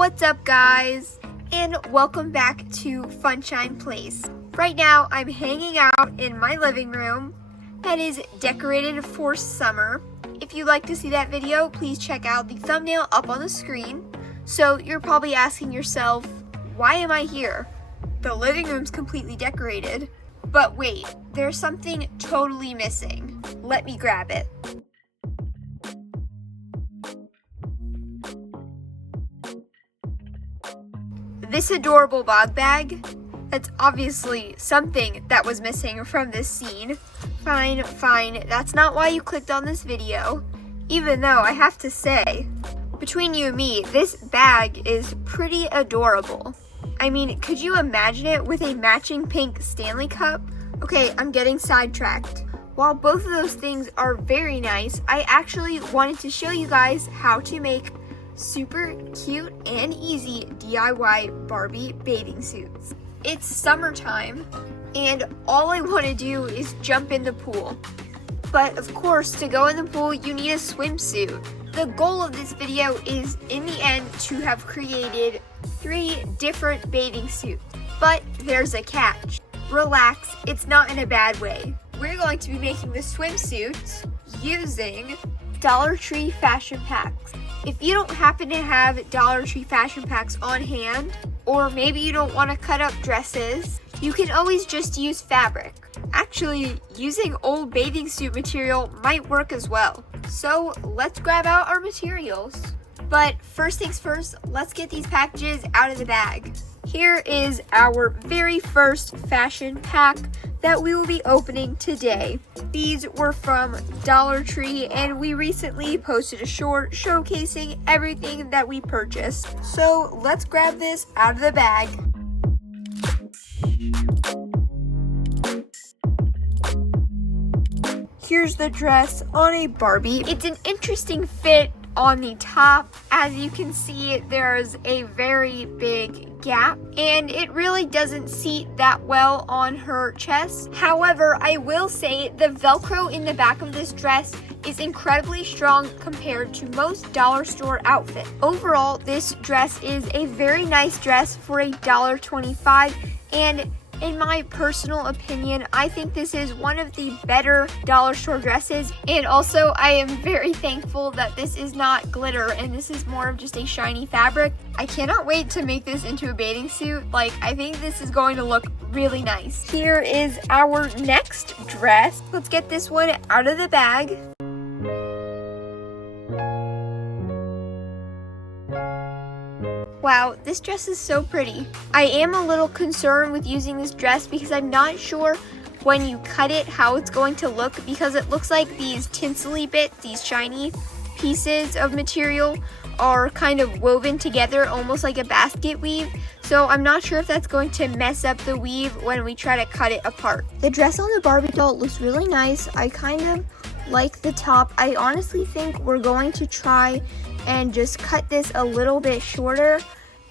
What's up, guys? And welcome back to Funshine Place. Right now, I'm hanging out in my living room that is decorated for summer. If you'd like to see that video, please check out the thumbnail up on the screen. So you're probably asking yourself, why am I here? The living room's completely decorated. But wait, there's something totally missing. Let me grab it. This adorable bog bag, that's obviously something that was missing from this scene. Fine, that's not why you clicked on this video. Even though I have to say, between you and me, this bag is pretty adorable. I mean, could you imagine it with a matching pink Stanley Cup? Okay, I'm getting sidetracked. While both of those things are very nice, I actually wanted to show you guys how to make super cute and easy DIY Barbie bathing suits. It's summertime and all I want to do is jump in the pool. But of course, to go in the pool you need a swimsuit. The goal of this video is in the end to have created 3 different bathing suits. But there's a catch. Relax, it's not in a bad way. We're going to be making the swimsuits using Dollar Tree fashion packs. If you don't happen to have Dollar Tree fashion packs on hand, or maybe you don't want to cut up dresses, you can always just use fabric. Actually, using old bathing suit material might work as well. So let's grab out our materials. But first things first, let's get these packages out of the bag. Here is our very first fashion pack that we will be opening today. These were from Dollar Tree and we recently posted a short showcasing everything that we purchased. So let's grab this out of the bag. Here's the dress on a Barbie. It's an interesting fit on the top. As you can see, there's a very big gap and it really doesn't seat that well on her chest. However, I will say the Velcro in the back of this dress is incredibly strong compared to most dollar store outfits. Overall, this dress is a very nice dress for $1.25, and in my personal opinion, I think this is one of the better dollar store dresses. And also, I am very thankful that this is not glitter and this is more of just a shiny fabric. I cannot wait to make this into a bathing suit. I think this is going to look really nice. Here is our next dress. Let's get this one out of the bag. Wow, this dress is so pretty. I am a little concerned with using this dress because I'm not sure when you cut it how it's going to look, because it looks like these tinsel-y bits, these shiny pieces of material are kind of woven together almost like a basket weave. So I'm not sure if that's going to mess up the weave when we try to cut it apart. The dress on the Barbie doll looks really nice. I kind of like the top. I honestly think we're going to try and just cut this a little bit shorter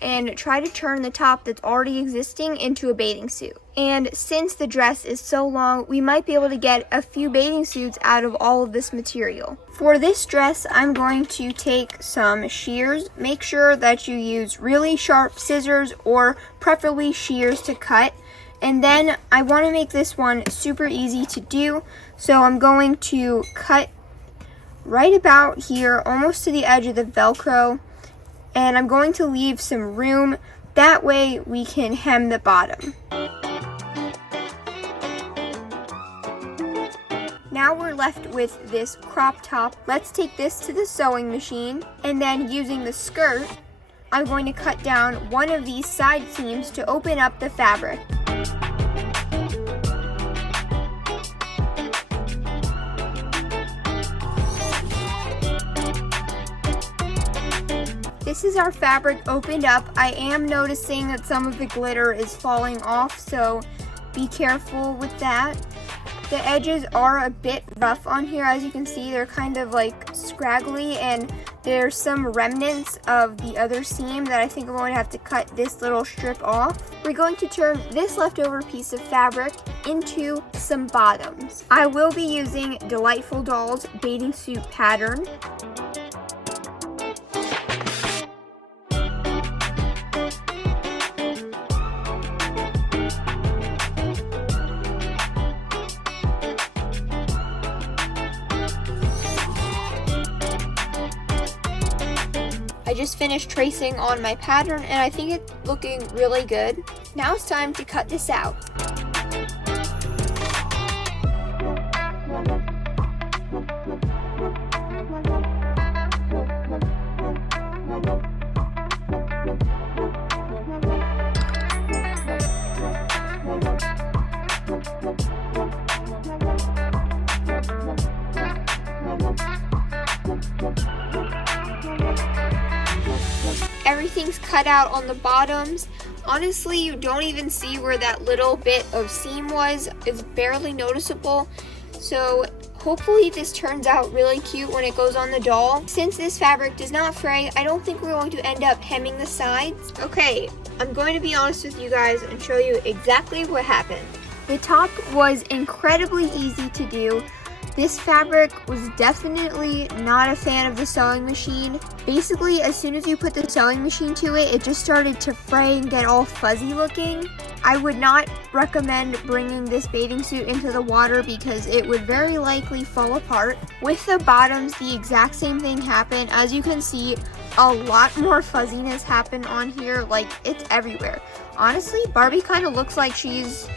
and try to turn the top that's already existing into a bathing suit. And since the dress is so long, we might be able to get a few bathing suits out of all of this material. For this dress, I'm going to take some shears. Make sure that you use really sharp scissors or preferably shears to cut. And then I want to make this one super easy to do, so I'm going to cut right about here, almost to the edge of the Velcro, and I'm going to leave some room. That way we can hem the bottom. Now we're left with this crop top. Let's take this to the sewing machine, and then using the skirt, I'm going to cut down one of these side seams to open up the fabric. This is our fabric opened up. I am noticing that some of the glitter is falling off, so be careful with that. The edges are a bit rough on here. As you can see, they're kind of like scraggly, and there's some remnants of the other seam that I think I'm going to have to cut this little strip off. We're going to turn this leftover piece of fabric into some bottoms. I will be using Delightful Dolls bathing suit pattern. I just finished tracing on my pattern and I think it's looking really good. Now it's time to cut this out. Everything's cut out on the bottoms. Honestly, you don't even see where that little bit of seam was. It's barely noticeable. So hopefully this turns out really cute when it goes on the doll. Since this fabric does not fray, I don't think we're going to end up hemming the sides. Okay, I'm going to be honest with you guys and show you exactly what happened. The top was incredibly easy to do. This fabric was definitely not a fan of the sewing machine. Basically, as soon as you put the sewing machine to it, it just started to fray and get all fuzzy looking. I would not recommend bringing this bathing suit into the water because it would very likely fall apart. With the bottoms, the exact same thing happened. As you can see, a lot more fuzziness happened on here, like it's everywhere. Honestly, Barbie kind of looks like she's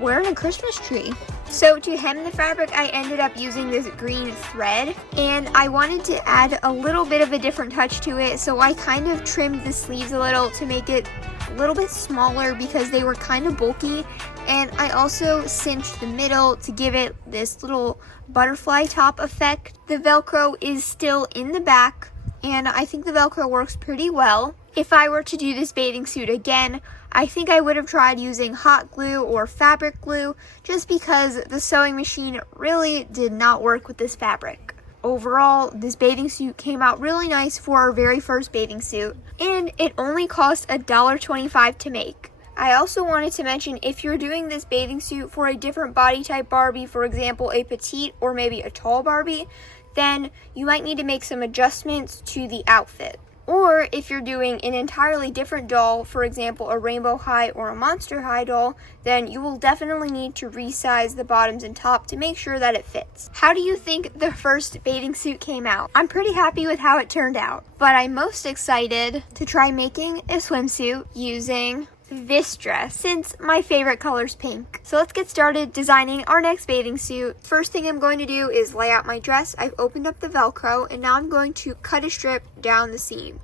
wearing a Christmas tree. So to hem the fabric, I ended up using this green thread, and I wanted to add a little bit of a different touch to it, so I kind of trimmed the sleeves a little to make it a little bit smaller because they were kind of bulky, and I also cinched the middle to give it this little butterfly top effect. The Velcro is still in the back, and I think the Velcro works pretty well. If I were to do this bathing suit again, I think I would have tried using hot glue or fabric glue just because the sewing machine really did not work with this fabric. Overall, this bathing suit came out really nice for our very first bathing suit, and it only cost $1.25 to make. I also wanted to mention, if you're doing this bathing suit for a different body type Barbie, for example a petite or maybe a tall Barbie, then you might need to make some adjustments to the outfit. Or if you're doing an entirely different doll, for example a rainbow high or a monster high doll, then you will definitely need to resize the bottoms and top to make sure that it fits. How do you think the first bathing suit came out? I'm pretty happy with how it turned out, but I'm most excited to try making a swimsuit using this dress, since my favorite color is pink. So let's get started designing our next bathing suit. First thing I'm going to do is lay out my dress. I've opened up the Velcro, and now I'm going to cut a strip down the seam.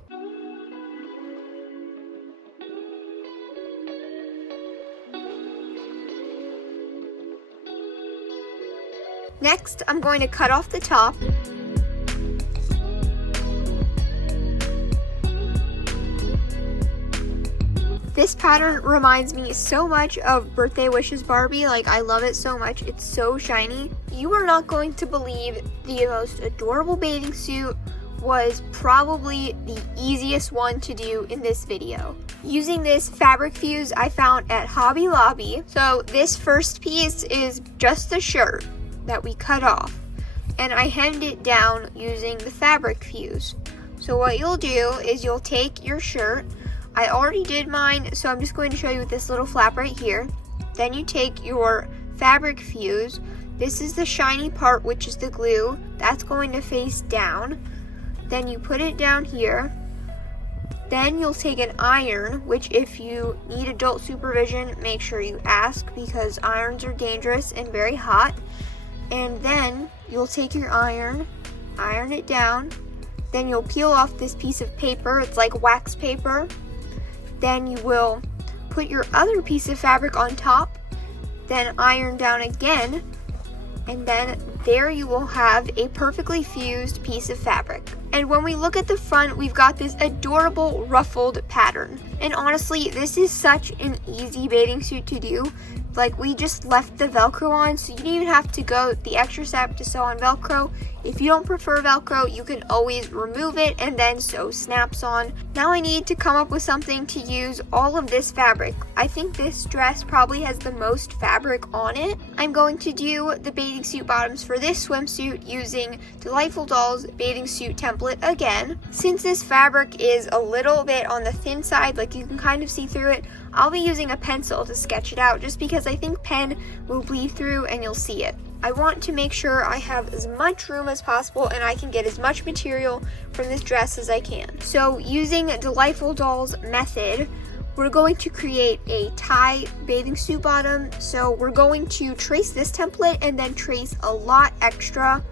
Next, I'm going to cut off the top. This pattern reminds me so much of Birthday Wishes Barbie. Like, I love it so much. It's so shiny. You are not going to believe the most adorable bathing suit was probably the easiest one to do in this video. Using this fabric fuse I found at Hobby Lobby. So this first piece is just the shirt that we cut off, and I hemmed it down using the fabric fuse. So what you'll do is you'll take your shirt. I already did mine, so I'm just going to show you with this little flap right here. Then you take your fabric fuse. This is the shiny part, which is the glue. That's going to face down. Then you put it down here. Then you'll take an iron, which if you need adult supervision, make sure you ask because irons are dangerous and very hot. And then you'll take your iron it down. Then you'll peel off this piece of paper. It's like wax paper. Then you will put your other piece of fabric on top, then iron down again, and then there you will have a perfectly fused piece of fabric. And when we look at the front, we've got this adorable ruffled pattern. And honestly, this is such an easy bathing suit to do. Like, we just left the Velcro on, so you don't even have to go the extra step to sew on Velcro. If you don't prefer Velcro, you can always remove it and then sew snaps on. Now I need to come up with something to use all of this fabric. I think this dress probably has the most fabric on it. I'm going to do the bathing suit bottoms for this swimsuit using Delightful Dolls bathing suit template again. Since this fabric is a little bit on the thin side, like you can kind of see through it, I'll be using a pencil to sketch it out just because I think pen will bleed through and you'll see it. I want to make sure I have as much room as possible and I can get as much material from this dress as I can. So using Delightful Doll's method, we're going to create a tie bathing suit bottom. So we're going to trace this template and then trace a lot extra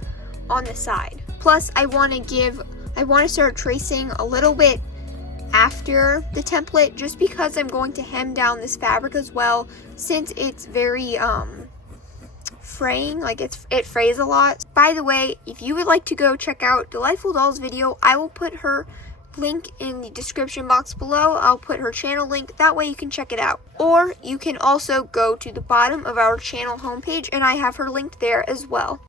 on the side. Plus I want to start tracing a little bit after the template, just because I'm going to hem down this fabric as well, since it's very fraying, like it frays a lot. By the way, if you would like to go check out Delightful Doll's video, I will put her link in the description box below. I'll put her channel link, that way you can check it out. Or you can also go to the bottom of our channel homepage and I have her linked there as well.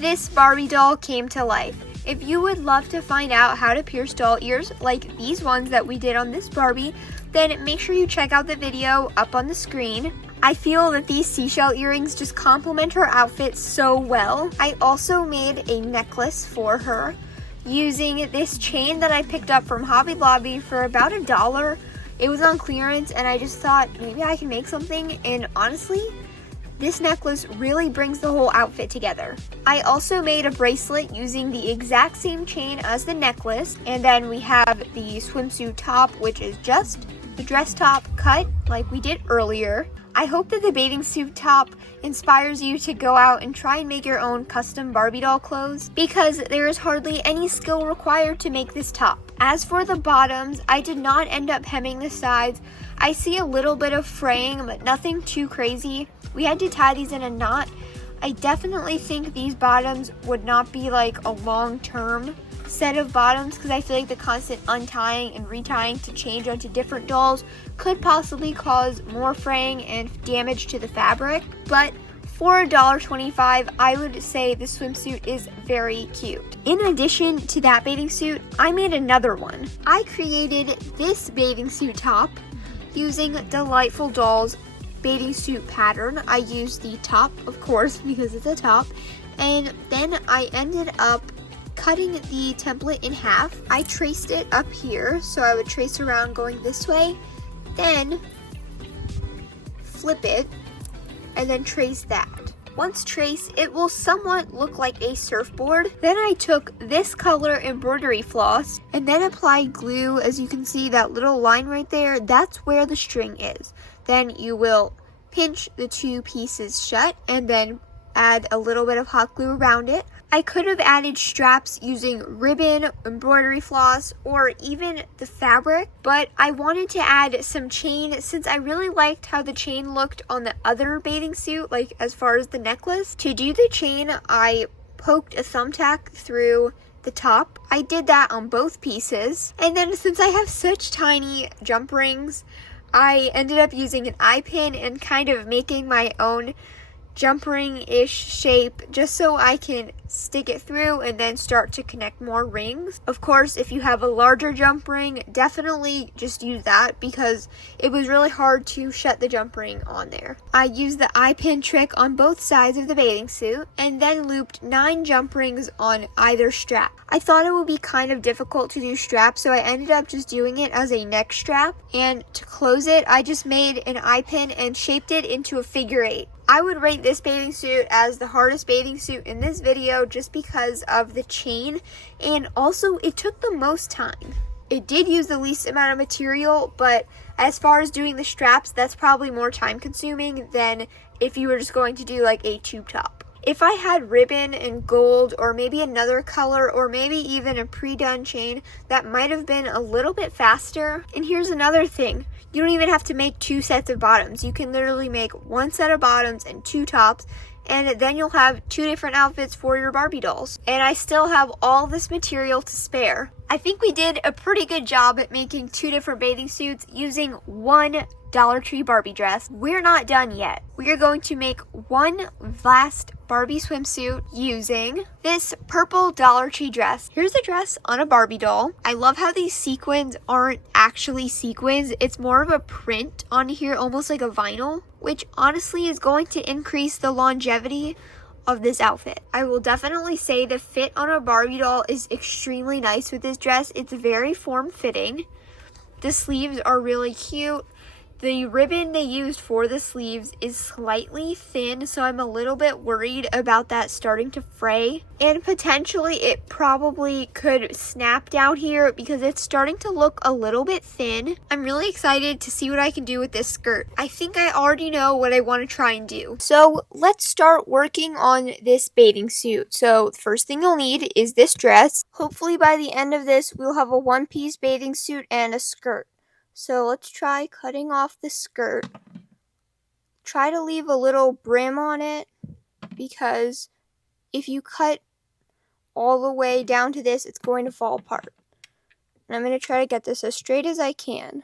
This Barbie doll came to life. If you would love to find out how to pierce doll ears like these ones that we did on this Barbie, then make sure you check out the video up on the screen. I feel that these seashell earrings just complement her outfit so well. I also made a necklace for her using this chain that I picked up from Hobby Lobby for about $1. It was on clearance and I just thought maybe I can make something, and honestly, this necklace really brings the whole outfit together. I also made a bracelet using the exact same chain as the necklace, and then we have the swimsuit top, which is just the dress top cut like we did earlier. I hope that the bathing suit top inspires you to go out and try and make your own custom Barbie doll clothes, because there is hardly any skill required to make this top. As for the bottoms, I did not end up hemming the sides. I see a little bit of fraying, but nothing too crazy. We had to tie these in a knot. I definitely think these bottoms would not be like a long-term set of bottoms, because I feel like the constant untying and retying to change onto different dolls could possibly cause more fraying and damage to the fabric. But for $1.25, I would say the swimsuit is very cute. In addition to that bathing suit, I made another one. I created this bathing suit top using Delightful Doll's bathing suit pattern. I used the top, of course, because it's a top, and then I ended up cutting the template in half. I traced it up here, so I would trace around going this way, then flip it, and then trace that. Once traced, it will somewhat look like a surfboard. Then I took this color embroidery floss and then applied glue. As you can see, that little line right there, that's where the string is. Then you will pinch the two pieces shut and then add a little bit of hot glue around it. I could have added straps using ribbon, embroidery floss, or even the fabric, but I wanted to add some chain since I really liked how the chain looked on the other bathing suit, like as far as the necklace. To do the chain, I poked a thumbtack through the top. I did that on both pieces, and then since I have such tiny jump rings, I ended up using an eye pin and kind of making my own jump ring-ish shape just so I can stick it through and then start to connect more rings. Of course, if you have a larger jump ring, definitely just use that because it was really hard to shut the jump ring on there. I used the eye pin trick on both sides of the bathing suit and then looped 9 jump rings on either strap. I thought it would be kind of difficult to do straps, so I ended up just doing it as a neck strap, and to close it, I just made an eye pin and shaped it into a figure 8. I would rate this bathing suit as the hardest bathing suit in this video just because of the chain, and also it took the most time. It did use the least amount of material, but as far as doing the straps, that's probably more time consuming than if you were just going to do like a tube top. If I had ribbon and gold or maybe another color or maybe even a pre-done chain, that might have been a little bit faster. And here's another thing. You don't even have to make 2 sets of bottoms. You can literally make 1 set of bottoms and 2 tops, and then you'll have 2 different outfits for your Barbie dolls. And I still have all this material to spare. I think we did a pretty good job at making 2 different bathing suits using 1 Dollar Tree Barbie dress. We're not done yet. We are going to make one last Barbie swimsuit using this purple Dollar Tree dress. Here's the dress on a Barbie doll. I love how these sequins aren't actually sequins. It's more of a print on here, almost like a vinyl, which honestly is going to increase the longevity of this outfit. I will definitely say the fit on a Barbie doll is extremely nice with this dress. It's very form-fitting. The sleeves are really cute. The ribbon they used for the sleeves is slightly thin, so I'm a little bit worried about that starting to fray. And potentially it probably could snap down here because it's starting to look a little bit thin. I'm really excited to see what I can do with this skirt. I think I already know what I want to try and do. So let's start working on this bathing suit. So the first thing you'll need is this dress. Hopefully by the end of this, we'll have a one-piece bathing suit and a skirt. So let's try cutting off the skirt. Try to leave a little brim on it because if you cut all the way down to this, it's going to fall apart. And I'm going to try to get this as straight as I can.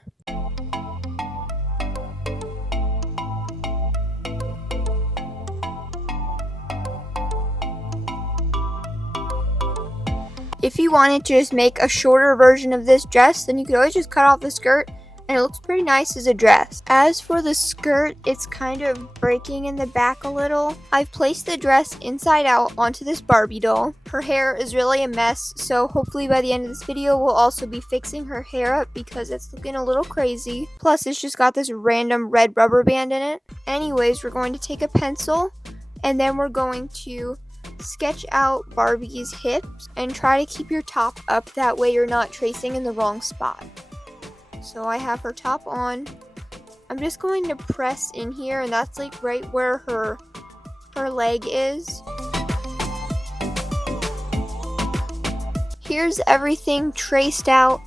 If you wanted to just make a shorter version of this dress, then you could always just cut off the skirt and it looks pretty nice as a dress. As for the skirt, it's kind of breaking in the back a little. I've placed the dress inside out onto this Barbie doll. Her hair is really a mess, so hopefully by the end of this video, we'll also be fixing her hair up because it's looking a little crazy. Plus, it's just got this random red rubber band in it. Anyways, we're going to take a pencil and then we're going to sketch out Barbie's hips and try to keep your top up. That way you're not tracing in the wrong spot. So I have her top on. I'm just going to press in here, and that's like right where her leg is. Here's everything traced out.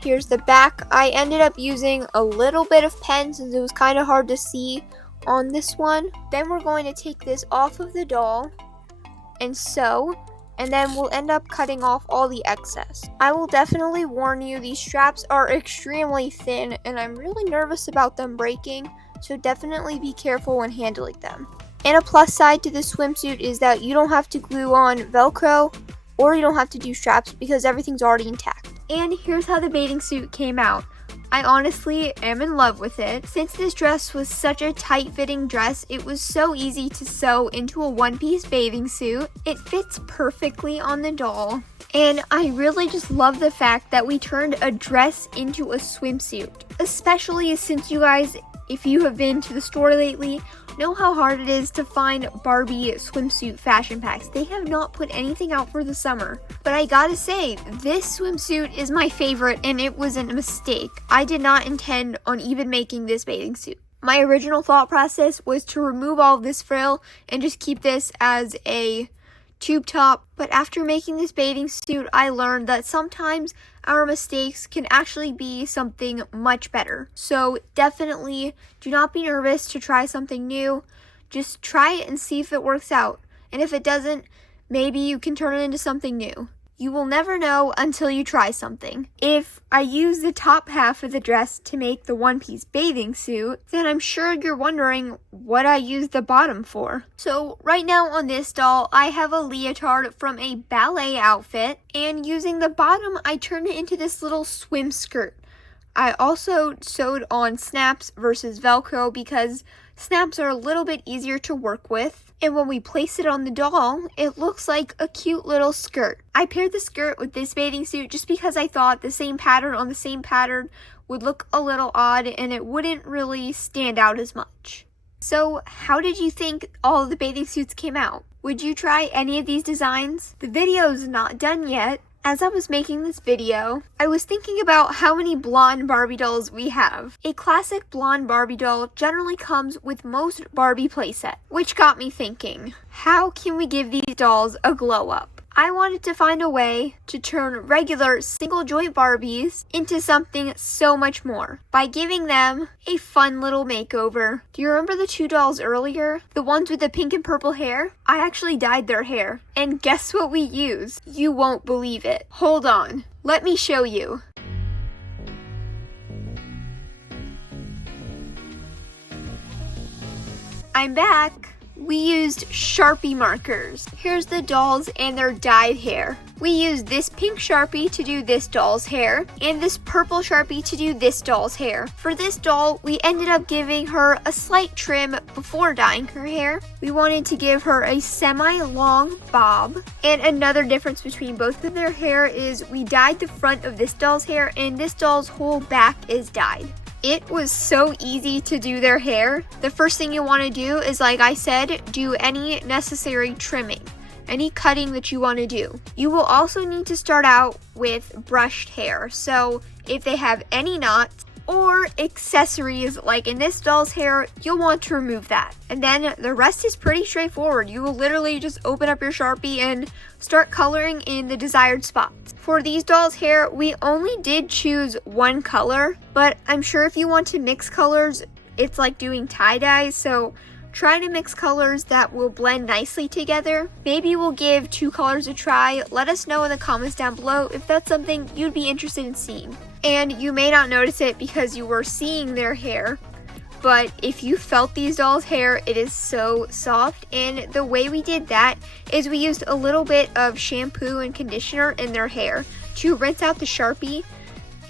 Here's the back. I ended up using a little bit of pen since it was kind of hard to see on this one. Then we're going to take this off of the doll and sew, and then we'll end up cutting off all the excess. I will definitely warn you, these straps are extremely thin and I'm really nervous about them breaking, so definitely be careful when handling them. And a plus side to this swimsuit is that you don't have to glue on Velcro or you don't have to do straps because everything's already intact. And here's how the bathing suit came out. I honestly am in love with it. Since this dress was such a tight-fitting dress, it was so easy to sew into a one-piece bathing suit. It fits perfectly on the doll. And I really just love the fact that we turned a dress into a swimsuit. Especially since you guys, if you have been to the store lately, know how hard it is to find Barbie swimsuit fashion packs. They have not put anything out for the summer. But I gotta say, this swimsuit is my favorite and it was a mistake. I did not intend on even making this bathing suit. My original thought process was to remove all of this frill and just keep this as a tube top. But after making this bathing suit, I learned that sometimes our mistakes can actually be something much better. So definitely do not be nervous to try something new. Just try it and see if it works out. And if it doesn't, maybe you can turn it into something new. You will never know until you try something. If I use the top half of the dress to make the one-piece bathing suit, then I'm sure you're wondering what I used the bottom for. So right now on this doll, I have a leotard from a ballet outfit, and using the bottom, I turned it into this little swim skirt. I also sewed on snaps versus Velcro because snaps are a little bit easier to work with. And when we place it on the doll, it looks like a cute little skirt. I paired the skirt with this bathing suit just because I thought the same pattern on the same pattern would look a little odd and it wouldn't really stand out as much. So how did you think all of the bathing suits came out? Would you try any of these designs? The video's not done yet. As I was making this video, I was thinking about how many blonde Barbie dolls we have. A classic blonde Barbie doll generally comes with most Barbie playsets, which got me thinking, how can we give these dolls a glow up? I wanted to find a way to turn regular single joint Barbies into something so much more by giving them a fun little makeover. Do you remember the two dolls earlier? The ones with the pink and purple hair? I actually dyed their hair. And guess what we used? You won't believe it. Hold on. Let me show you. I'm back. We used Sharpie markers. Here's the dolls and their dyed hair. We used this pink Sharpie to do this doll's hair and this purple Sharpie to do this doll's hair. For this doll, we ended up giving her a slight trim before dyeing her hair. We wanted to give her a semi-long bob. And another difference between both of their hair is we dyed the front of this doll's hair and this doll's whole back is dyed. It was so easy to do their hair. The first thing you want to do is, like I said, do any necessary trimming, any cutting that you want to do. You will also need to start out with brushed hair. So if they have any knots or accessories, like in this doll's hair, you'll want to remove that. And then the rest is pretty straightforward. You will literally just open up your Sharpie and start coloring in the desired spots. For these dolls' hair, we only did choose one color, but I'm sure if you want to mix colors, it's like doing tie-dye, so try to mix colors that will blend nicely together. Maybe we'll give 2 colors a try. Let us know in the comments down below if that's something you'd be interested in seeing. And you may not notice it because you were seeing their hair, but if you felt these dolls' hair, it is so soft. And the way we did that is we used a little bit of shampoo and conditioner in their hair to rinse out the Sharpie,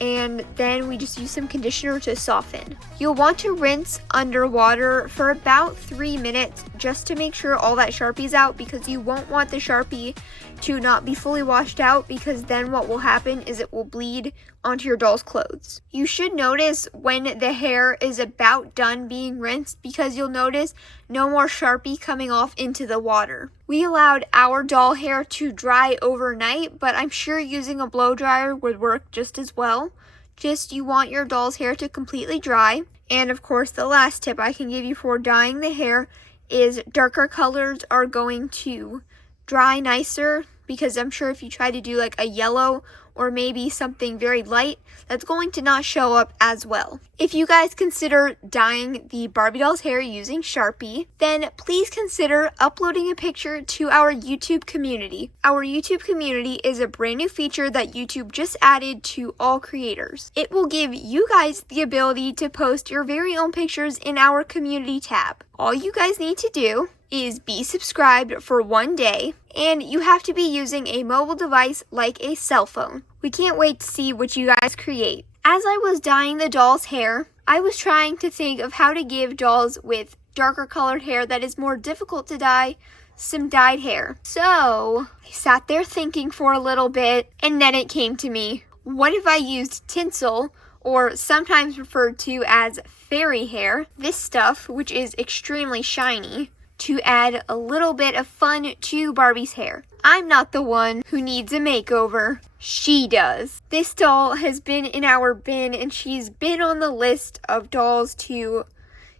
and then we just use some conditioner to soften. You'll want to rinse underwater for about 3 minutes just to make sure all that Sharpie's out, because you won't want the Sharpie to not be fully washed out, because then what will happen is it will bleed onto your doll's clothes. You should notice when the hair is about done being rinsed, because you'll notice no more Sharpie coming off into the water. We allowed our doll hair to dry overnight, but I'm sure using a blow dryer would work just as well. Just you want your doll's hair to completely dry. And of course, the last tip I can give you for dyeing the hair is darker colors are going to dry nicer, because I'm sure if you try to do like a yellow or maybe something very light, that's going to not show up as well. If you guys consider dyeing the Barbie doll's hair using Sharpie, then please consider uploading a picture to our YouTube community. Our YouTube community is a brand new feature that YouTube just added to all creators. It will give you guys the ability to post your very own pictures in our community tab. All you guys need to do is be subscribed for 1 day, and you have to be using a mobile device like a cell phone. We can't wait to see what you guys create. As I was dyeing the doll's hair, I was trying to think of how to give dolls with darker colored hair that is more difficult to dye some dyed hair. So I sat there thinking for a little bit, and then it came to me. What if I used tinsel, or sometimes referred to as fairy hair, this stuff, which is extremely shiny, to add a little bit of fun to Barbie's hair. I'm not the one who needs a makeover. She does. This doll has been in our bin, and she's been on the list of dolls to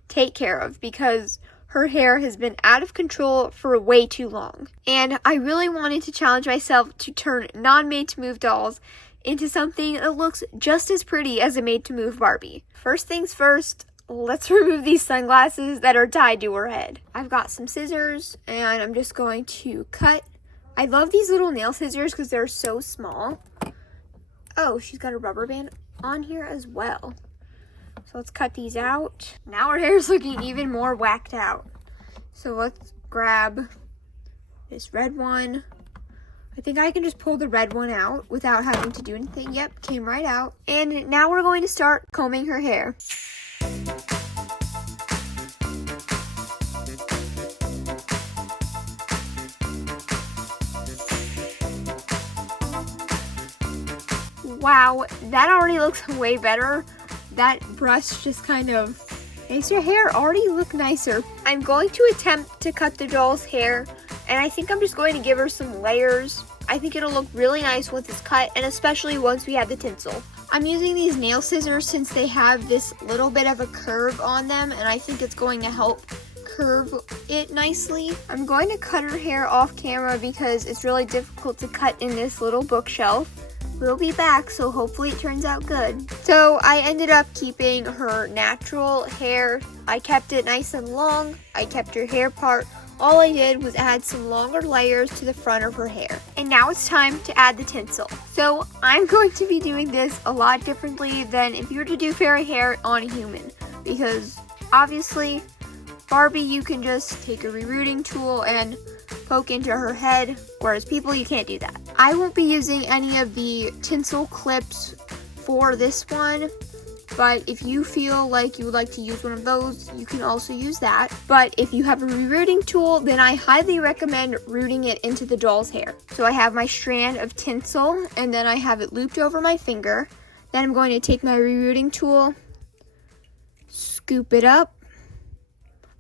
take care of because her hair has been out of control for way too long. And I really wanted to challenge myself to turn non-made-to-move dolls into something that looks just as pretty as a made-to-move Barbie. First things first, let's remove these sunglasses that are tied to her head. I've got some scissors, and I'm just going to cut. I love these little nail scissors because they're so small. Oh, she's got a rubber band on here as well. So let's cut these out. Now her hair is looking even more whacked out. So let's grab this red one. I think I can just pull the red one out without having to do anything. Yep, came right out. And now we're going to start combing her hair. Wow, that already looks way better. That brush just kind of makes your hair already look nicer. I'm going to attempt to cut the doll's hair, and I think I'm just going to give her some layers. I think it'll look really nice once it's cut, and especially once we have the tinsel. I'm using these nail scissors since they have this little bit of a curve on them, and I think it's going to help curve it nicely. I'm going to cut her hair off camera because it's really difficult to cut in this little bookshelf. We'll be back, so hopefully it turns out good. So I ended up keeping her natural hair. I kept it nice and long. I kept her hair part. All I did was add some longer layers to the front of her hair. And now it's time to add the tinsel. So I'm going to be doing this a lot differently than if you were to do fairy hair on a human, because obviously Barbie, you can just take a rerouting tool and poke into her head, whereas people, you can't do that. I won't be using any of the tinsel clips for this one, but if you feel like you would like to use one of those, you can also use that. But if you have a rerouting tool, then I highly recommend rooting it into the doll's hair. So I have my strand of tinsel, and then I have it looped over my finger. Then I'm going to take my rerouting tool, scoop it up.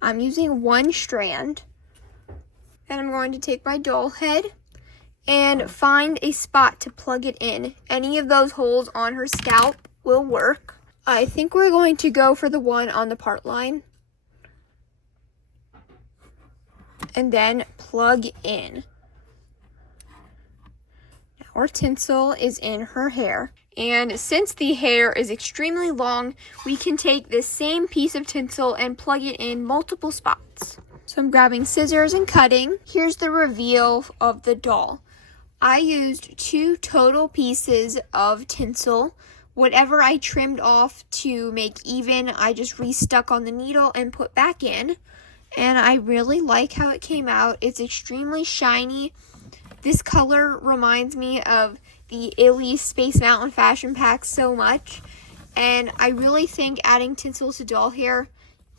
I'm using one strand. Then I'm going to take my doll head and find a spot to plug it in. Any of those holes on her scalp will work. I think we're going to go for the one on the part line. And then plug in. Now our tinsel is in her hair. And since the hair is extremely long, we can take this same piece of tinsel and plug it in multiple spots. So I'm grabbing scissors and cutting. Here's the reveal of the doll. I used 2 total pieces of tinsel. Whatever I trimmed off to make even, I just restuck on the needle and put back in. And I really like how it came out. It's extremely shiny. This color reminds me of the Illy Space Mountain fashion pack so much. And I really think adding tinsel to doll hair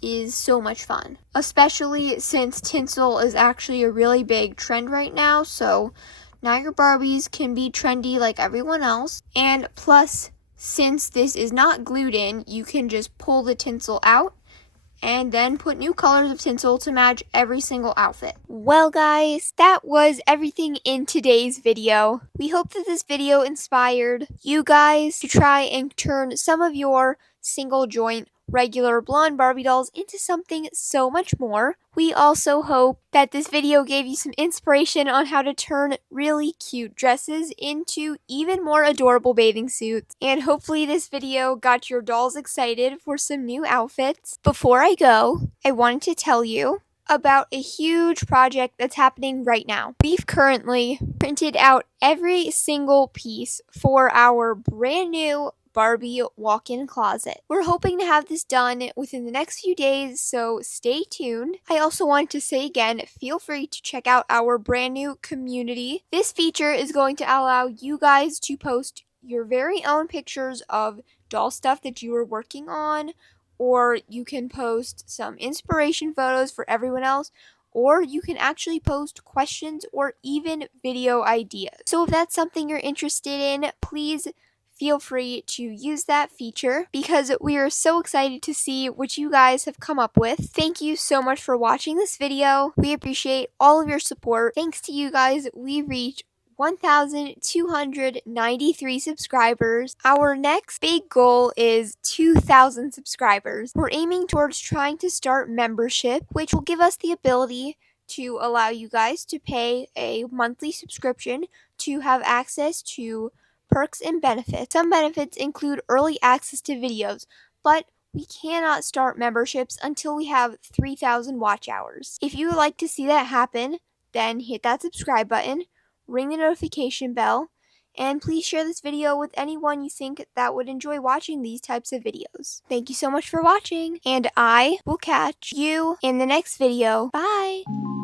is so much fun, especially since tinsel is actually a really big trend right now. So now your Barbies can be trendy like everyone else. And plus, since this is not glued in, you can just pull the tinsel out and then put new colors of tinsel to match every single outfit. Well guys, that was everything in today's video. We hope that this video inspired you guys to try and turn some of your single joint regular blonde Barbie dolls into something so much more. We also hope that this video gave you some inspiration on how to turn really cute dresses into even more adorable bathing suits. And hopefully this video got your dolls excited for some new outfits. Before I go, I wanted to tell you about a huge project that's happening right now. We've currently printed out every single piece for our brand new Barbie walk-in closet. We're hoping to have this done within the next few days, so stay tuned. I also want to say again, feel free to check out our brand new community. This feature is going to allow you guys to post your very own pictures of doll stuff that you are working on, or you can post some inspiration photos for everyone else, or you can actually post questions or even video ideas. So if that's something you're interested in, please feel free to use that feature because we are so excited to see what you guys have come up with. Thank you so much for watching this video. We appreciate all of your support. Thanks to you guys, we reached 1,293 subscribers. Our next big goal is 2,000 subscribers. We're aiming towards trying to start membership, which will give us the ability to allow you guys to pay a monthly subscription to have access to perks and benefits. Some benefits include early access to videos, but we cannot start memberships until we have 3,000 watch hours. If you would like to see that happen, then hit that subscribe button, ring the notification bell, and please share this video with anyone you think that would enjoy watching these types of videos. Thank you so much for watching, and I will catch you in the next video. Bye!